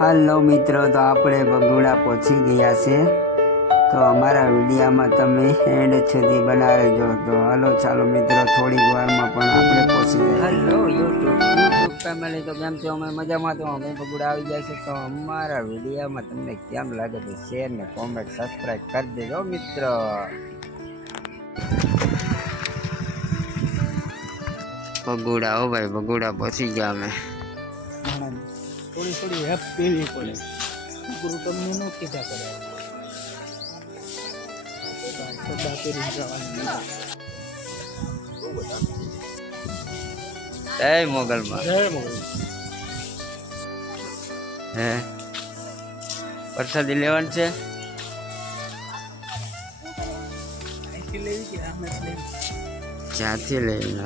હાલો મિત્રો, તો આપણે બગુડા પહોંચી ગયા છે. તો અમારા વિડીયામાં તમે એન્ડ સુધી બનાવજો. તો હાલો ચાલો મિત્રો, થોડીક વારમાં પણ આપણે પહોંચી ગયા. હાલો યુટ્યુબ ફેમિલી, તો કેમ છો? અમે મજામાં. તો અમે બગુડા આવી જાય છે. તો અમારા વિડીયામાં તમને કેમ લાગે તો શેર ને કોમેન્ટ સબસ્ક્રાઈબ કરી દેજો મિત્રો. બગુડા હો ભાઈ, બગુડા પહોંચી ગયા અમે. થોડી થોડી હેપ પીવી પડે. ગુરુ તમને નો કીધા કરે જય મોગલમાં. હે પ્રસાદી લેવાનું છે. જ્યાંથી લઈને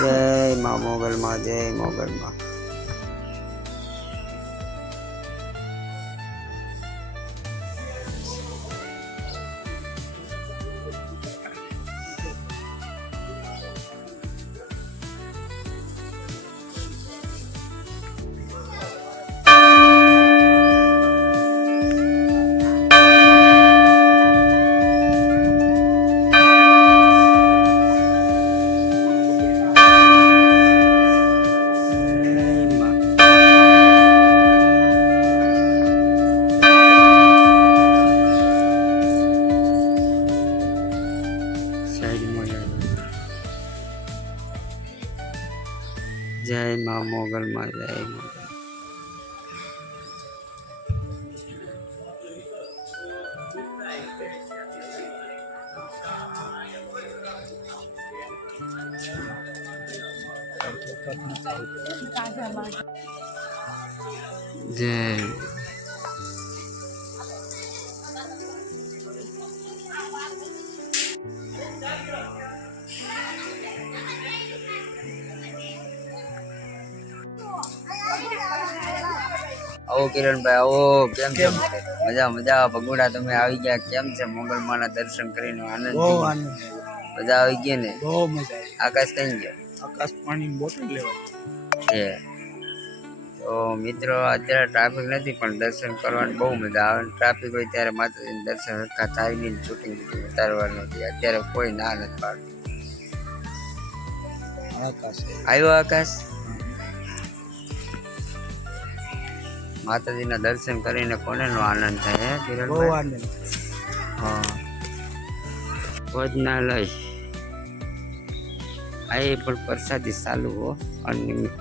જય માં મોગલમાં, જય મોગલમાં. જય માં મોગલમાં, જય મોગલ. જય આવો કિરણભાઈ, આવો. કેમ છે? મજા મજા. બગુડા તમે આવી ગયા. કેમ છે? મોગલમાના દર્શન કરીને આનંદ બધા આવી ગયા ને? બહુ મજા. આકાશ કઈ ગયો? આકાશ પાણી બોટલ લેવા છે. તો મિત્રો, અત્યારે ટ્રાફિક નથી પણ દર્શન કરવાની બહુ મજા આવે. ટ્રાફિક હોય ત્યારે માતાજીનું દર્શન હરખા થાય નહીં, શૂટિંગ ઉતારવાનું નથી. અત્યારે કોઈ ના નથી પાડતું. આકાશ આવ્યો આકાશ. માતાજીના દર્શન કરીને કોને નો આનંદ થાય? હે કિરણભાઈ? બહુ આનંદ. હા, ભોજનાલય આ એ પણ પ્રસાદી ચાલુ હો અનિયમિત.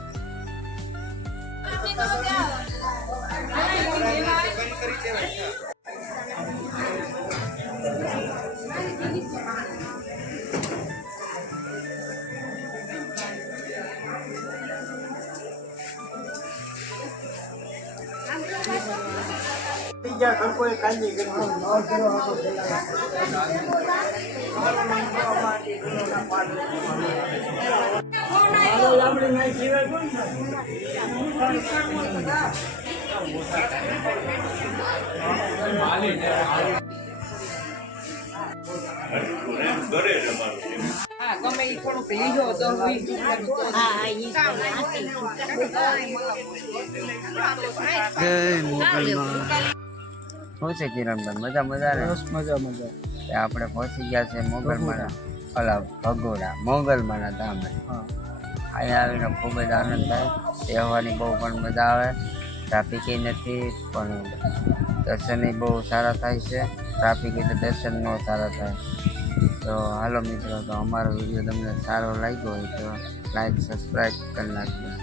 શું છે કિરણભાઈ? મજા મજા ને? મજા મજા. આપણે પહોંચી ગયા છે મોગલમાના ઓલા ભગોડા મોગલમાના ધામે. અહીંયા આવીને ખૂબ જ આનંદ થાય. તહેવારની બહુ પણ મજા આવે. ટ્રાફિક નથી પણ દર્શન બહુ સારા થાય છે. ટ્રાફિક તો દર્શન ન સારા થાય. તો હાલો મિત્રો, તો અમારો વિડીયો તમને સારો લાગ્યો હોય તો લાઈક સબસ્ક્રાઈબ કરી નાખજો.